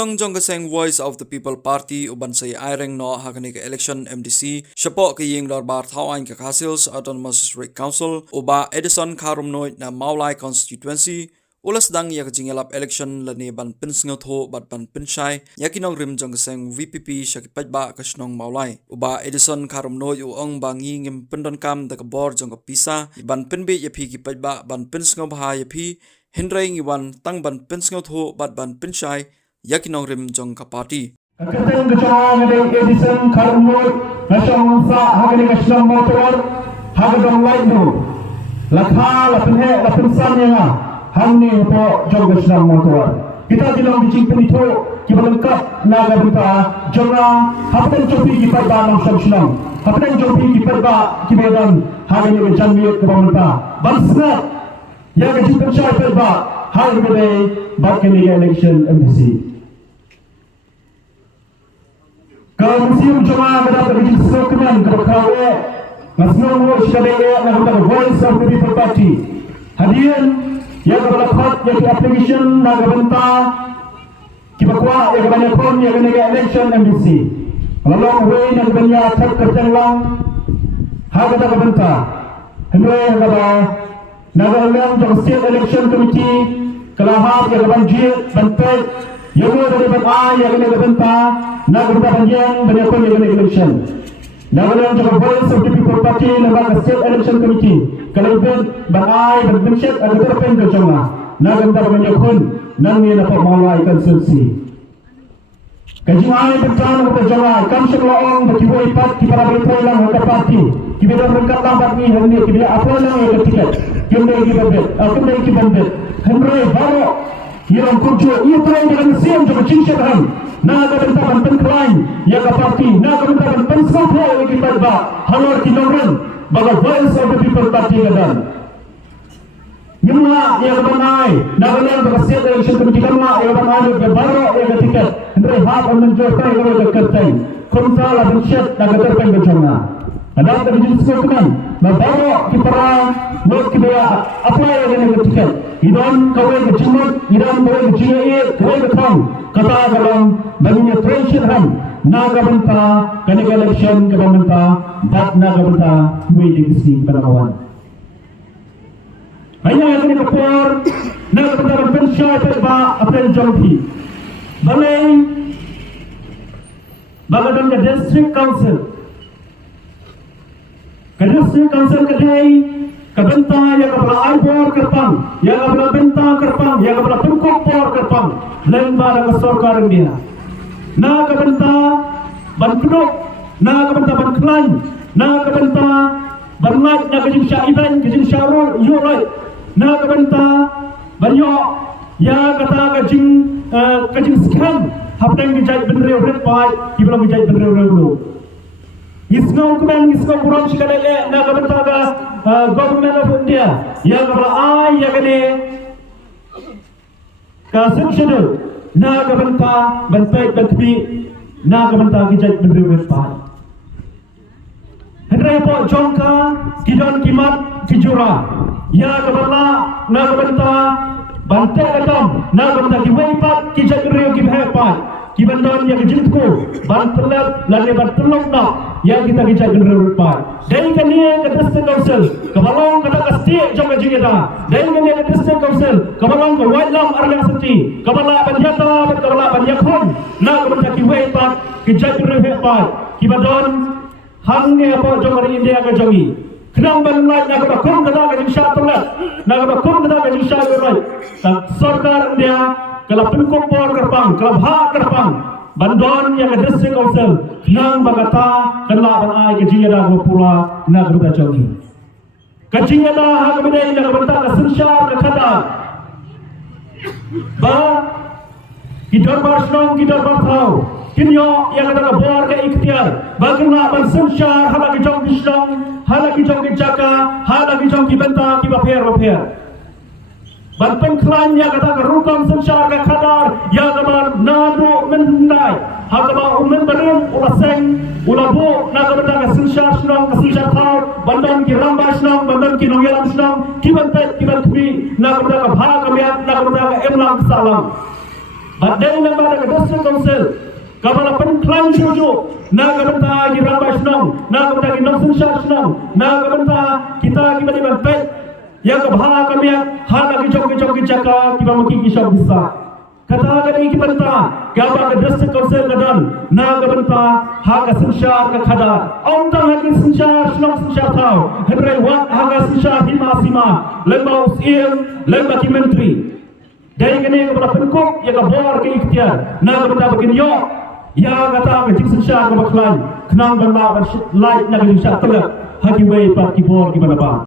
Tong jong kaseng Voice of the People Party uban say ireng no hakani ka election MDC shapo ka ying lor bar thawain ka Khasils Autonomous District Council uba Edison Kharum noi na Maulai constituency ulas dang yak jingelap election lani ban pinsngo tho bat ban pinshai yakinong rim jong kaseng VPP shakipat ba kasnong Maulai uba Edison Kharum noi uong bangi ngim pendon kam da ka bor jong ka pisa ban pinbe yapi ki patba ban pinsngo bha yapi hindrai ngiwan tang ban pinsngo tho bat ban pinshai yakinong rim jong ka party Kateng kecang ada Edison Kharum nasyong sa hagani kasnong motor hagadong lain do lakha lapin he lapin san yang hamni po jong kasnong motor kita jilang bicing penito kibalengkap naga buta jonga hapen jopi kipat ba nang samsnong hapen jopi kipat ba kibedan hagani janmi kebamta bansna ya ke jipen chai ba hal bede bakeni election MDC Kalau musim cuma kita pergi sekolah kerkawe, masih mau sekolah nak kita Voice of the People Party. Hadian yang berlaku yang application nak kita kibakwa yang banyak pun yang kena election MDC. Kalau way nak banyak tak kerjaan hak kita kita. Henry kita nak dalam state election committee kelahap yang banjir bantai yang dari bantai yang kena kita. Nak kita panjang banyak pun yang election. Nak dalam juga Voice of the People Party lembaga state election committee. Kalau itu bangai berbentuk ada terpen kecoma. Nak kita banyak pun nanti dapat Maulai konstitusi. Kajian berjalan kita jawab. Kami sekelompok berkibu ipat kita berpeluang untuk parti. Kita berangkat lambat ni hari ni kita apa yang kita tiket. Kita kita bet. Kita kita bet. Henry baru yang kunci itu yang dengan siam juga cincin. Naga bentaban penklaim yang ke parti, naga bentaban pensopo yang kita ba halor kinongren baga Voice of the People Party kadan. Nyumla yang banai, naga yang berhasil election committee kama yang banai yang baru yang tiket. Henry hak menjortai yang kertai. Kontrol abishet naga terpen berjona. Ada terjadi sesuatu baru kita lot kita apa yang tiket. Idon kawai kecimut, idon kawai kecimut, kawai ketang. Kata dalam baginya tradition ham naga benta kena election ke benta bat naga benta duit dikisi pada kawan. Hanya yang kena kepor naga benta berpensyai terba apa yang jompi. Balai bagadon ke district council. Ke district council kedai kebenta yang kepala aibor kerpang, yang kepala benta kerpang, yang kepala pengkop por kerpang, lembar kesorkar dia. Na kebenta ban kedok, na kebenta ban kelan, na kebenta ban mat, na kejing syaiban, kejing syarul, yurai, na kebenta ban yok, ya kata kejing scam, hapdang dijait benreu repai, kiblam dijait benreu reu. Isngau kemen, isngau kurang sekadar na kebenta ka Government of India yang berlaai yang ini kasensial na kebenta bentai bentai na kebenta kijat bendera pai. Henry po jongka kidon kimat kijura ya keberla na kebenta bantai katam na kebenta kiwaipat kijat bendera kibhepai kibandon yang kijitku bantelap lalu bantelok nak yang kita kijat bendera pai. Dan kini ke district council kebalong kata kasih jom jingeda. Dan kini ke district council kebalong ke wajam arlang seti kebala panjata kebala panjakon nak kebentak kiwaipat kijat bendera pai kibandon hangnya apa jom dari India ke jomi. Kenang banai nak kebakum kata ke jingsa terlat nak kebakum kata ke jingsa berai. Sarkar India kalau pengkop por kerpang kalau hak kerpang bandon yang ke district council nang bagata kena banai kejingada pura nak berita jogi. Kejingada hak bedai nak berita kesensyar kekata. Ba kita bersong kita bertau. Kinyo yang kata bor ke ikhtiar. Bagaimana bersensyar hala kijong kisong, hala kijong kijaka, hala kijong kibenta kibaper baper. Banpen klan yang kata kerukam sensyar ke kadar yang kata nado mendai. Hakaba umen berum ulaseng ulabu nak benda kesensyar senang kesensyar kau bandon kiramba senang bandon kinongyalam senang kibantet kibantubi nak benda kebha kamiat nak benda emlang salam. Badai na pada district council kabala penklan cucu na kabanta di ramai senang na kabanta di nongsun senang na kabanta kita bagi banpet yang kebahagiaan kami hal kicau kicaka kita mungkin kisah bisa kata kami kabanta kabala district council kadan na kabanta hak sensyar ke khada ontang hak sensyar senang tahu henry wat hak sensyar hima lembau siem lembau menteri dari kini kepada penkop yang kebor ke ikhtiar na kabanta begini yo ya kata ke jingsen syar ke baklan kenang benda lain nak jingsen tegak haki wei pat kibor gimana ba